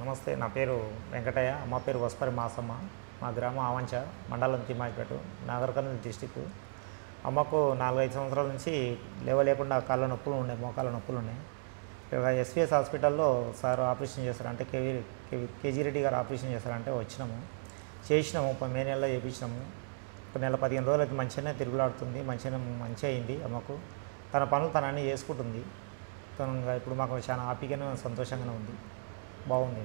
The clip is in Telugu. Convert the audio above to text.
నమస్తే. నా పేరు వెంకటయ్య. అమ్మ పేరు వస్పరి మాసమ్మ. మా గ్రామం ఆవంచ, మండలం తిమ్మాయిపేట, నాగర్ కర్నూల్ డిస్టిక్. అమ్మకు 4-5 సంవత్సరాల నుంచి లేవలేకుండా కాళ్ళ నొప్పులు ఉన్నాయి, మోకాళ్ళ నొప్పులు ఉన్నాయి. ఎస్విఎస్ హాస్పిటల్లో సార్ ఆపరేషన్ చేస్తారు, అంటే కేజీ రెడ్డి గారు ఆపరేషన్ చేస్తారంటే వచ్చినాము, చేసినాము. మే నెలలో చేయించినాము. ఒక నెల 15 రోజులు అయితే మంచిగానే తిరుగులాడుతుంది, మంచిగా అయింది అమ్మకు. తన పనులు తను అన్నీ చేసుకుంటుంది. తను ఇప్పుడు మాకు చాలా హ్యాపీగానే సంతోషంగానే ఉంది, బాగుంది.